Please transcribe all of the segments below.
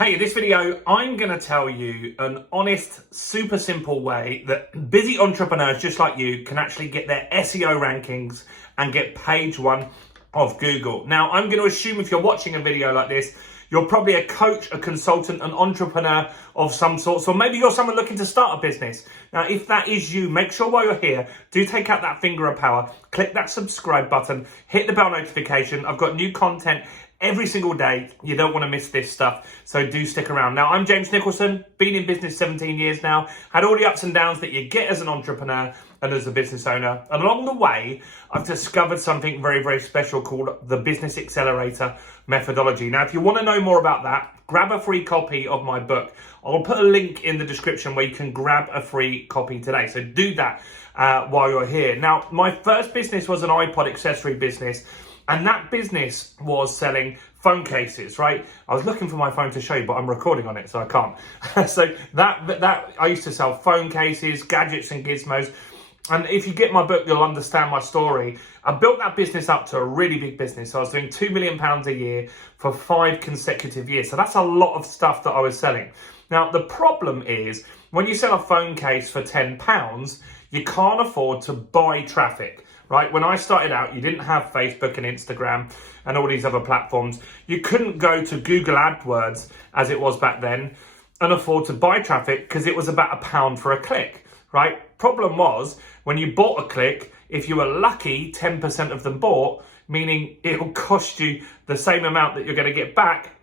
Hey, in this video, I'm going to tell you an honest, super simple way that busy entrepreneurs just like you can actually get their SEO rankings and get page one of Google. Now, I'm going to assume if you're watching a video like this, you're probably a coach, a consultant, an entrepreneur of some sort. So maybe you're someone looking to start a business. Now, if that is you, make sure while you're here, do take out that finger of power, click that subscribe button, hit the bell notification. I've got new content every single day. You don't want to miss this stuff, so do stick around. Now, I'm James Nicholson, been in business 17 years now, had all the ups and downs that you get as an entrepreneur and as a business owner. And along the way, I've discovered something very, very special called the Business Accelerator methodology. Now, if you want to know more about that, grab a free copy of my book. I'll put a link in the description where you can grab a free copy today. So do that while you're here. Now, my first business was an iPod accessory business. And that business was selling phone cases, right? I was looking for my phone to show you, but I'm recording on it, so I can't. So that I used to sell phone cases, gadgets and gizmos. And if you get my book, you'll understand my story. I built that business up to a really big business. So I was doing £2 million a year for 5 consecutive years. So that's a lot of stuff that I was selling. Now, the problem is when you sell a phone case for £10, you can't afford to buy traffic. Right? When I started out, you didn't have Facebook and Instagram and all these other platforms. You couldn't go to Google AdWords as it was back then and afford to buy traffic because it was about £1 for a click, right? Problem was when you bought a click, if you were lucky, 10% of them bought, meaning it will cost you the same amount that you're going to get back,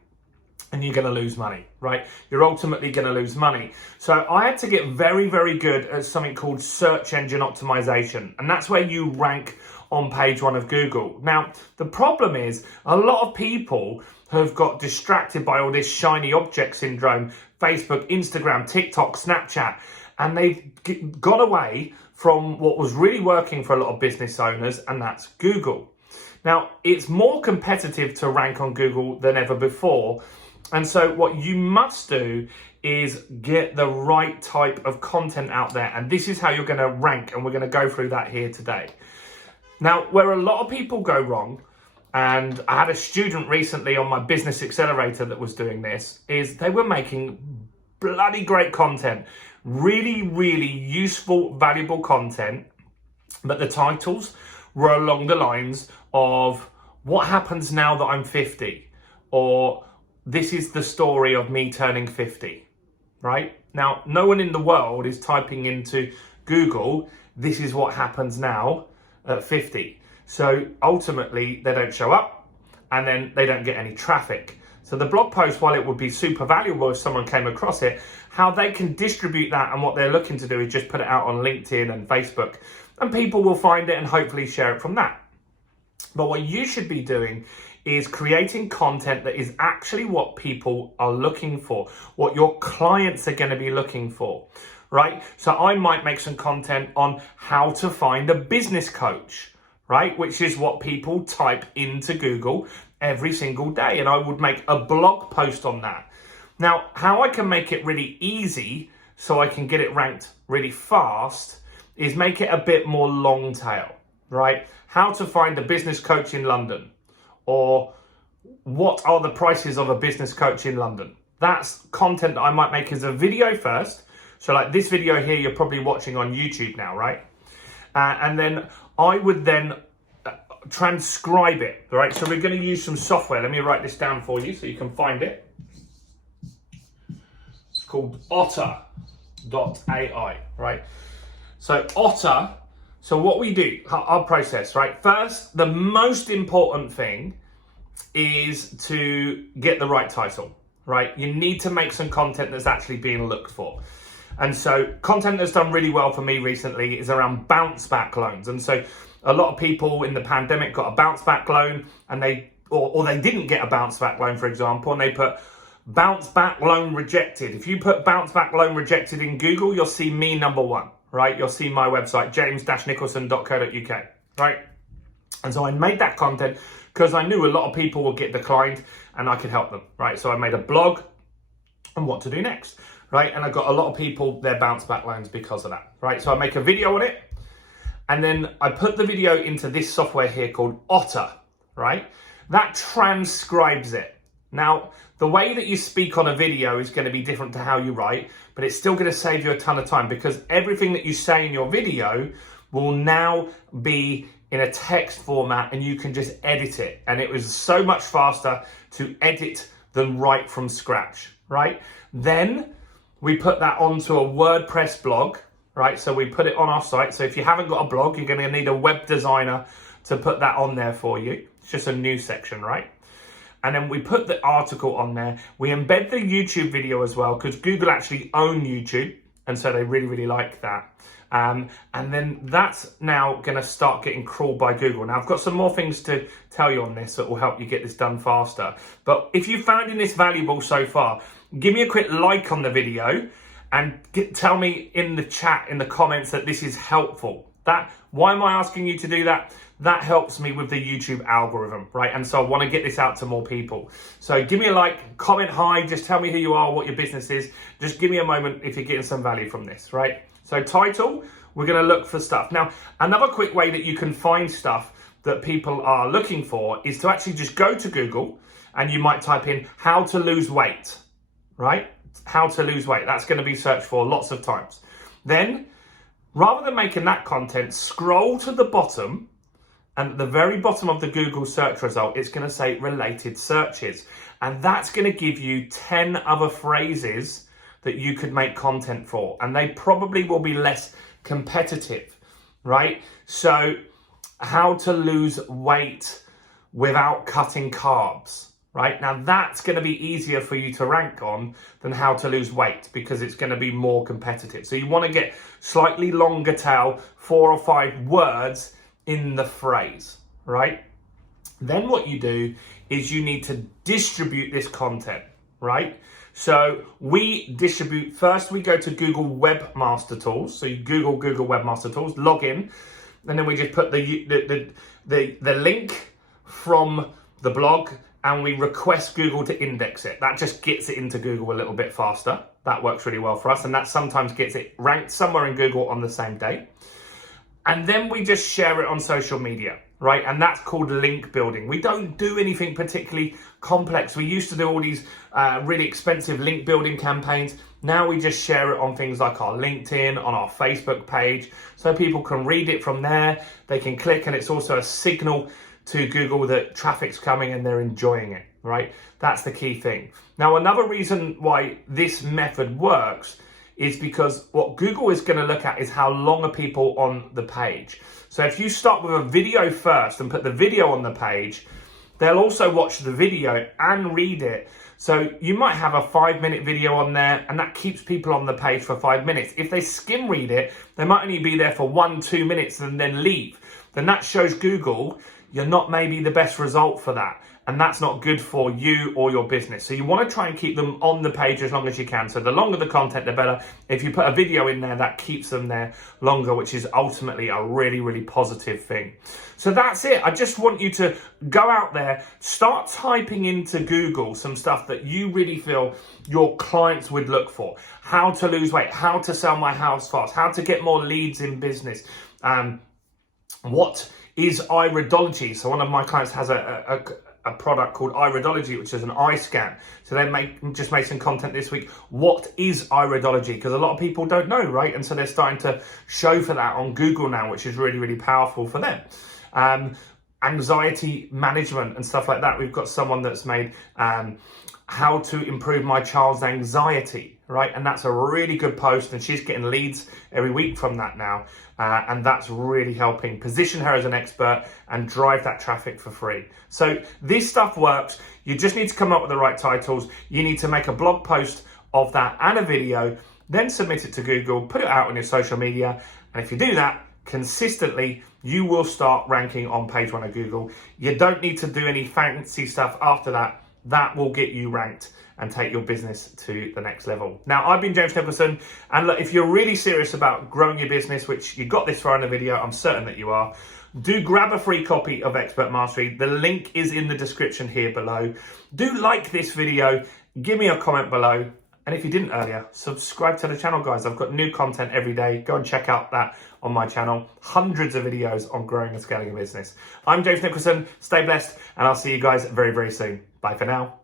and you're going to lose money, right? You're ultimately going to lose money. So I had to get very, very good at something called search engine optimization. And that's where you rank on page one of Google. Now, the problem is a lot of people have got distracted by all this shiny object syndrome, Facebook, Instagram, TikTok, Snapchat, and they've gone away from what was really working for a lot of business owners, and that's Google. Now, it's more competitive to rank on Google than ever before. And so what you must do is get the right type of content out there. And this is how you're going to rank. And we're going to go through that here today. Now, where a lot of people go wrong, and I had a student recently on my Business Accelerator that was doing this, is they were making bloody great content. Really, really useful, valuable content. But the titles were along the lines of what happens now that I'm 50, or this is the story of me turning 50, right? Now, no one in the world is typing into Google, this is what happens now at 50. So ultimately, they don't show up and then they don't get any traffic. So the blog post, while it would be super valuable if someone came across it, how they can distribute that and what they're looking to do is just put it out on LinkedIn and Facebook, and people will find it and hopefully share it from that. But what you should be doing is creating content that is actually what people are looking for, what your clients are going to be looking for, right? So I might make some content on how to find a business coach, right? Which is what people type into Google every single day. And I would make a blog post on that. Now, how I can make it really easy so I can get it ranked really fast is make it a bit more long tail, right? How to find a business coach in London. Or what are the prices of a business coach in London? That's content that I might make as a video first. So like this video here, you're probably watching on YouTube now, right? And then I would then transcribe it, right? So we're going to use some software. Let me write this down for you so you can find it. It's called otter.ai, right? So Otter. So what we do, our process, right? First, the most important thing is to get the right title, right? You need to make some content that's actually being looked for. And so content that's done really well for me recently is around bounce back loans. And so a lot of people in the pandemic got a bounce back loan and they didn't get a bounce back loan, for example, and they put bounce back loan rejected. If you put bounce back loan rejected in Google, you'll see me number one. Right, you'll see my website, james-nicholson.co.uk, right? And so I made that content because I knew a lot of people would get declined and I could help them, right? So I made a blog on what to do next, right? And I got a lot of people their bounce back loans because of that, right? So I make a video on it and then I put the video into this software here called Otter, right? That transcribes it. Now, the way that you speak on a video is going to be different to how you write, but it's still going to save you a ton of time because everything that you say in your video will now be in a text format and you can just edit it. And it was so much faster to edit than write from scratch, right? Then we put that onto a WordPress blog, right? So we put it on our site. So if you haven't got a blog, you're going to need a web designer to put that on there for you. It's just a new section, right? And then we put the article on there. We embed the YouTube video as well because Google actually own YouTube. And so they really, really like that. And then that's now going to start getting crawled by Google. Now, I've got some more things to tell you on this that will help you get this done faster. But if you found this valuable so far, give me a quick like on the video and tell me in the chat, in the comments, that this is helpful. Why am I asking you to do that? That helps me with the YouTube algorithm, right? And so I want to get this out to more people. So give me a like, comment hi, just tell me who you are, what your business is. Just give me a moment if you're getting some value from this, right? So title, we're going to look for stuff. Now, another quick way that you can find stuff that people are looking for is to actually just go to Google and you might type in how to lose weight, right? How to lose weight. That's going to be searched for lots of times. Then, rather than making that content, scroll to the bottom, and at the very bottom of the Google search result, it's going to say related searches. And that's going to give you 10 other phrases that you could make content for. And they probably will be less competitive, right? So how to lose weight without cutting carbs, right? Now that's going to be easier for you to rank on than how to lose weight because it's going to be more competitive. So you want to get slightly longer tail, 4 or 5 words in the phrase, right? Then what you do is you need to distribute this content, right? So we distribute, first we go to Google Webmaster Tools. So you Google Webmaster Tools, log in, and then we just put the link from the blog and we request Google to index it. That just gets it into Google a little bit faster. That works really well for us. And that sometimes gets it ranked somewhere in Google on the same day. And then we just share it on social media, right? And that's called link building. We don't do anything particularly complex. We used to do all these really expensive link building campaigns. Now we just share it on things like our LinkedIn, on our Facebook page, so people can read it from there. They can click, and it's also a signal to Google that traffic's coming and they're enjoying it, right? That's the key thing. Now, another reason why this method works is because what Google is going to look at is how long are people on the page. So if you start with a video first and put the video on the page, they'll also watch the video and read it. So you might have a 5-minute video on there and that keeps people on the page for 5 minutes. If they skim read it, they might only be there for 1-2 minutes and then leave. Then that shows Google you're not maybe the best result for that. And that's not good for you or your business. So you want to try and keep them on the page as long as you can. So the longer the content, the better. If you put a video in there, that keeps them there longer, which is ultimately a really, really positive thing. So that's it. I just want you to go out there, start typing into Google some stuff that you really feel your clients would look for. How to lose weight, how to sell my house fast, how to get more leads in business. What is iridology? So one of my clients has a product called iridology, which is an eye scan. So they just made some content this week. What is iridology? Because a lot of people don't know, right? And so they're starting to show for that on Google now, which is really, really powerful for them. Anxiety management and stuff like that. We've got someone that's made how to improve my child's anxiety, right? And that's a really good post, and she's getting leads every week from that now. And that's really helping position her as an expert and drive that traffic for free. So this stuff works. You just need to come up with the right titles. You need to make a blog post of that and a video, then submit it to Google, put it out on your social media. And if you do that consistently, you will start ranking on page 1 of Google. You don't need to do any fancy stuff after that. That will get you ranked and take your business to the next level. Now, I've been James Nicholson, and look, if you're really serious about growing your business, which you got this far in the video, I'm certain that you are, do grab a free copy of Expert Mastery. The link is in the description here below. Do like this video, give me a comment below, and if you didn't earlier, subscribe to the channel, guys. I've got new content every day. Go and check out that on my channel. Hundreds of videos on growing and scaling a business. I'm James Nicholson. Stay blessed, and I'll see you guys very, very soon. Bye for now.